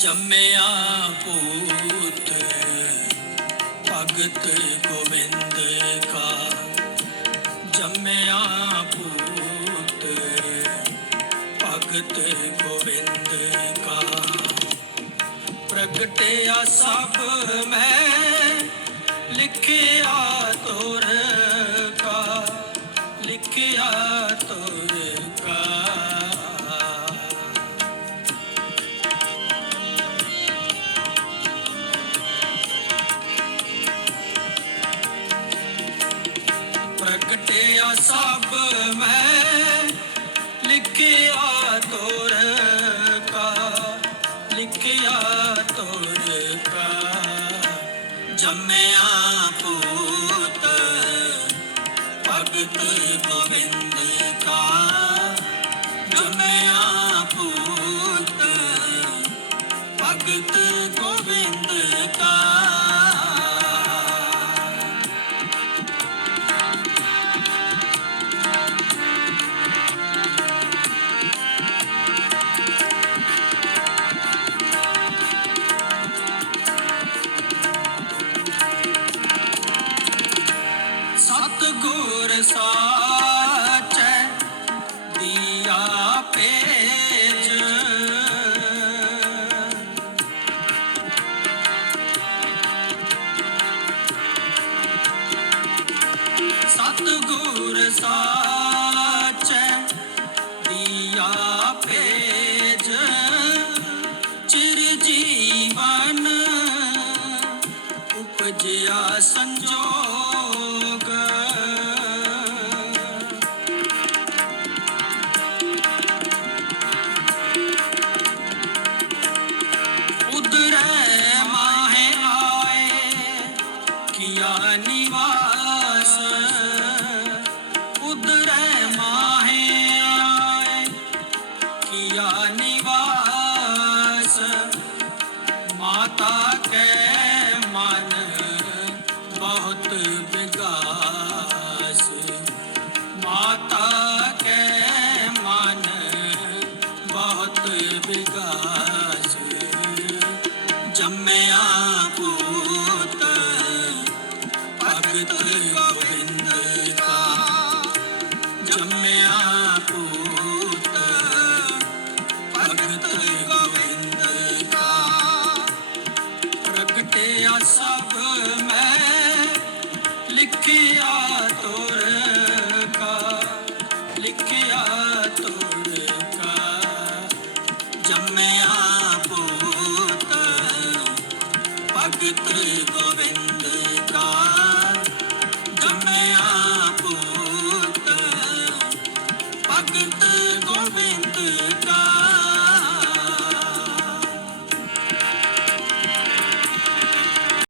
ਜੰਮਿਆ ਪੂਤ, ਭਗਤ ਗੋਬਿੰਦ ਕਾ। ਜੰਮਿਆ ਪੂਤ, ਭਗਤ ਗੋਬਿੰਦ ਕਾ। ਪ੍ਰਗਟਿਆ ਸਭ ਮੈਂ, ਲਿਖਿਆ ਤੋਰ ਕਾ। ਲਿਖਿਆ ਪ੍ਰਗਟਿਆ ਸਭ ਮੈਂ ਲਿਖਿਆ ਤੋਰ ਕਾ ਲਿਖਿਆ ਤੋਰ ਕਾ। ਜੰਮਿਆ ਪੂਤ ਭਗਤ ਗੋਬਿੰਦ ਕਾ। ਗੁਰ ਸਾਚੈ ਦੀਆ ਪੇਜ ਸਤਗੁਰ ਸਾਚੈ ਦੀਆ ਪੇਜ ਚਿਰ ਜੀਵਨ ਉਪਜਿਆ ਸੰਜੋਗ सखिया निवास ਭਗਤ ਗੋਬਿੰਦ ਕਾ। ਜੰਮਿਆ ਪੂਤ ਭਗਤ ਗੋਬਿੰਦ ਕਾ। ਪ੍ਰਗਟਿਆ ਸਭ ਮੈਂ ਲਿਖਿਆ